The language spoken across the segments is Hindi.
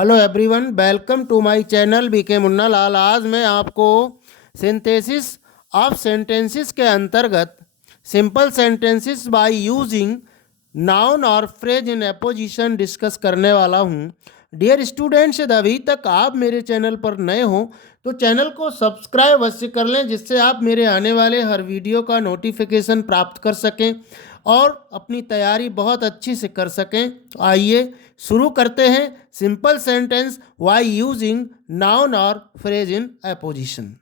Hello everyone, welcome to my channel BK Munna Lal. आज मैं आपको सिंथेसिस ऑफ सेंटेंसेस के अंतर्गत simple sentences by using noun और फ्रेज इन एपोजिशन डिस्कस करने वाला हूँ। डियर स्टूडेंट्स, यदि अभी तक आप मेरे चैनल पर नए हो तो चैनल को सब्सक्राइब अवश्य कर लें, जिससे आप मेरे आने वाले हर वीडियो का नोटिफिकेशन प्राप्त कर सकें और अपनी तैयारी बहुत अच्छी से कर सकें। आइए शुरू करते हैं simple sentence by using noun और phrase in apposition.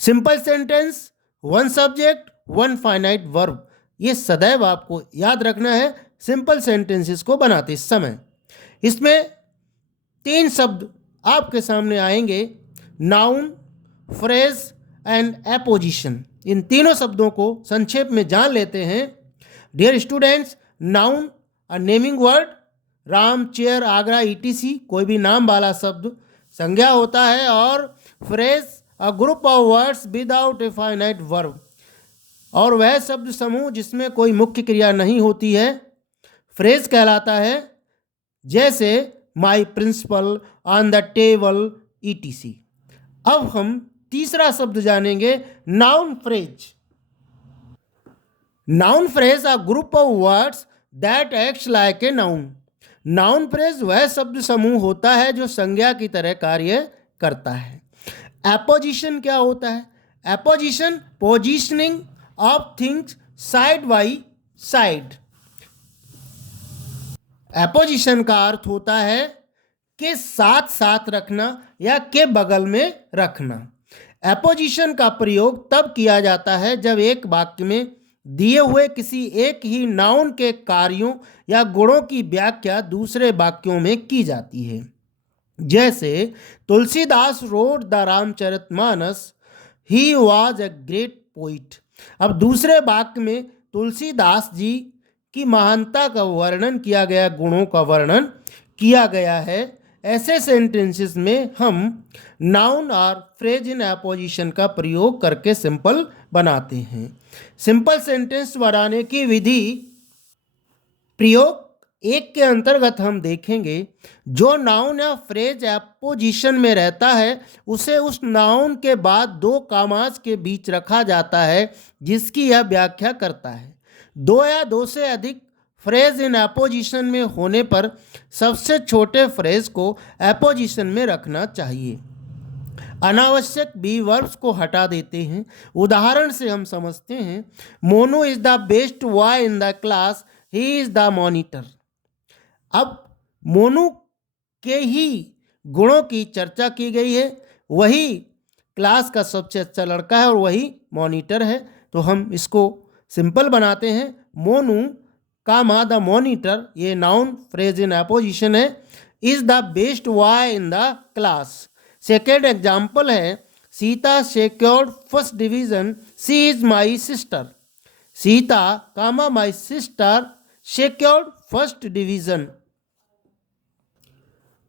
Simple sentence, one subject one finite verb, ये सदैव आपको याद रखना है सिंपल सेंटेंसेस को बनाते समय। इसमें तीन शब्द आपके सामने आएंगे, नाउन, फ्रेज एंड एपोजिशन। इन तीनों शब्दों को संक्षेप में जान लेते हैं। Dear students, noun a naming word, Ram, chair, Agra, ETC, कोई भी नाम वाला शब्द संज्ञा होता है। और phrase a group of words without a finite verb, और वह शब्द समूह जिसमें कोई मुख्य क्रिया नहीं होती है फ्रेज कहलाता है, जैसे my principal, on the table, etc. अब हम तीसरा शब्द जानेंगे, noun phrase. Noun phrase a group of words that acts like a noun. Noun phrase वह शब्द समूह होता है जो संज्ञा की तरह कार्य करता है। एपोजिशन क्या होता है? Apposition positioning of things side by side. Apposition का अर्थ होता है के साथ साथ रखना या के बगल में रखना। एपोजिशन का प्रयोग तब किया जाता है जब एक वाक्य में दिए हुए किसी एक ही नाउन के कार्यों या गुणों की व्याख्या दूसरे वाक्यों में की जाती है। जैसे Tulsidas wrote the Ramcharitmanas, he was a great poet. अब दूसरे वाक्य में तुलसीदास जी की महानता का वर्णन किया गया, गुणों का वर्णन किया गया है। ऐसे सेंटेंसेस में हम नाउन और फ्रेज इन एपोजिशन का प्रयोग करके सिंपल बनाते हैं। सिंपल सेंटेंस बनाने की विधि प्रयोग एक के अंतर्गत हम देखेंगे, जो नाउन या फ्रेज एपोजिशन में रहता है उसे उस नाउन के बाद दो कामाज के बीच रखा जाता है, जिसकी यह व्याख्या करता है। दो या दो से अधिक फ्रेज इन एपोजिशन में होने पर सबसे छोटे फ्रेज को एपोजिशन में रखना चाहिए। अनावश्यक बी वर्ब्स को हटा देते हैं। उदाहरण से हम समझते हैं, Monu is the best boy in the class, he is the monitor. अब मोनू के ही गुणों की चर्चा की गई है, वही क्लास का सबसे अच्छा लड़का है और वही मॉनिटर है, तो हम इसको सिंपल बनाते हैं। मोनू कामा द मॉनिटर, ये नाउन फ्रेज इन एपोजिशन है, is the best boy in the class. Second example है, Sita secured first division, she is my sister. Sita comma my sister secured first division.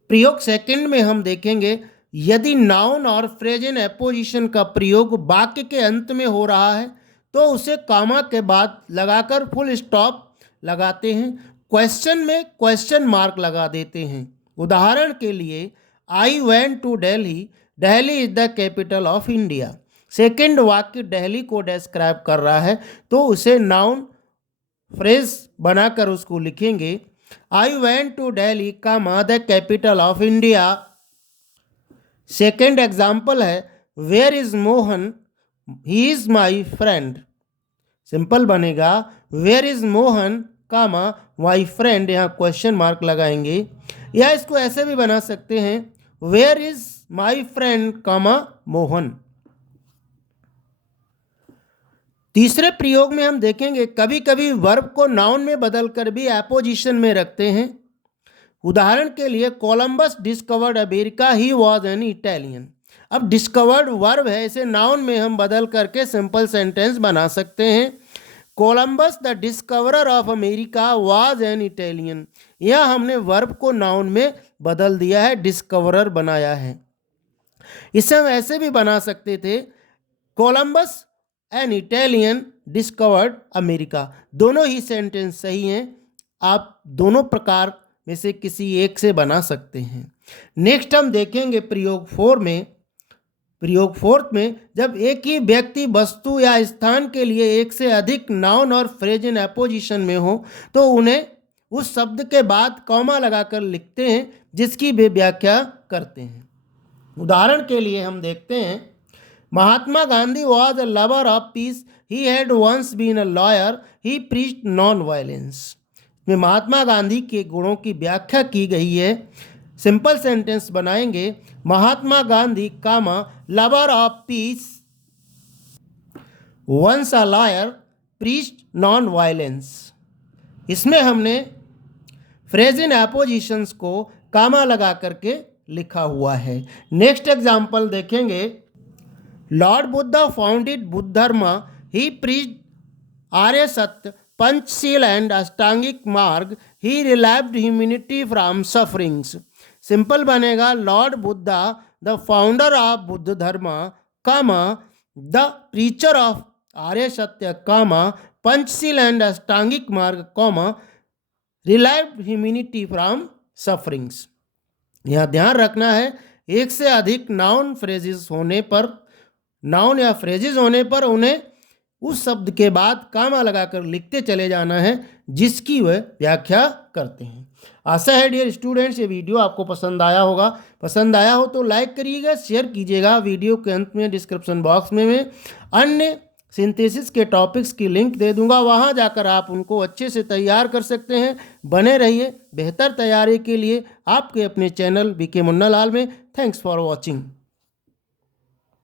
प्रयोग सेकंड में हम देखेंगे, यदि नाउन और फ्रेज इन एपोजिशन का प्रयोग वाक्य के अंत में हो रहा है तो उसे कामा के बाद लगाकर फुल स्टॉप लगाते हैं। क्वेश्चन में क्वेश्चन मार्क लगा देते हैं। उदाहरण के लिए, I went to Delhi, Delhi is the capital of India. Second वाक्य दिल्ली को डिस्क्राइब कर रहा है तो उसे नाउन फ्रेज बनाकर उसको लिखेंगे, I went to Delhi comma the capital of India. Second example है, where is Mohan, he is my friend. Simple बनेगा, where is Mohan comma my friend, यहाँ क्वेश्चन मार्क लगाएंगे। या इसको ऐसे भी बना सकते हैं, where is my friend comma Mohan. तीसरे प्रयोग में हम देखेंगे, कभी कभी वर्ब को नाउन में बदलकर भी एपोजिशन में रखते हैं। उदाहरण के लिए, Columbus discovered America, he was an Italian. अब डिस्कवर्ड वर्ब है, इसे नाउन में हम बदल करके सिंपल सेंटेंस बना सकते हैं। Columbus the discoverer of America was an Italian. यह हमने वर्ब को नाउन में बदल दिया है, डिस्कवरर बनाया है। इसे हम ऐसे भी बना सकते थे, Columbus an Italian discovered America. दोनों ही सेंटेंस सही हैं, आप दोनों प्रकार में से किसी एक से बना सकते हैं। नेक्स्ट हम देखेंगे प्रयोग 4 में। प्रयोग 4 में जब एक ही व्यक्ति, वस्तु या स्थान के लिए एक से अधिक नाउन और फ्रेज इन अपोजिशन में हो तो उन्हें उस शब्द के बाद कॉमा लगाकर लिखते हैं जिसकी वे व्याख्या करते हैं। उदाहरण के लिए हम देखते हैं, Mahatma Gandhi was a lover of peace, he had once been a lawyer, he preached non violence. में महात्मा गांधी के गुणों की व्याख्या की गई है। सिंपल सेंटेंस बनाएंगे, Mahatma Gandhi comma lover of peace, once a lawyer, preached non violence. इसमें हमने फ्रेज इन अपोजिशंस को कामा लगा करके लिखा हुआ है। नेक्स्ट एग्जाम्पल देखेंगे, लॉर्ड बुद्धा फाउंडेड बुद्ध धर्म, ही प्रीच्ड आर्य सत्य, पंचशील एंड अष्टांगिक मार्ग, ही रिलाइव्ड ह्यूमैनिटी फ्रॉम सफरिंग्स। सिंपल बनेगा, Lord Buddha the founder of Buddha धर्म कामा द प्रीचर ऑफ आर्य सत्य कामा पंचशील एंड अष्टांगिक मार्ग कॉमा रिलाइव्ड ह्यूमैनिटी फ्रॉम सफरिंग्स। यह ध्यान रखना है, एक से अधिक नाउन फ्रेजेस होने पर, नाउन या फ्रेजेस होने पर उन्हें उस शब्द के बाद कामा लगाकर लिखते चले जाना है जिसकी वह व्याख्या करते हैं। आशा है डियर स्टूडेंट्स ये वीडियो आपको पसंद आया होगा। पसंद आया हो तो लाइक करिएगा, शेयर कीजिएगा। वीडियो के अंत में डिस्क्रिप्शन बॉक्स में मैं अन्य सिंथेसिस के टॉपिक्स की लिंक दे दूंगा, वहां जाकर आप उनको अच्छे से तैयार कर सकते हैं। बने रहिए बेहतर तैयारी के लिए आपके अपने चैनल बीके मुन्ना लाल में। Thanks for watching.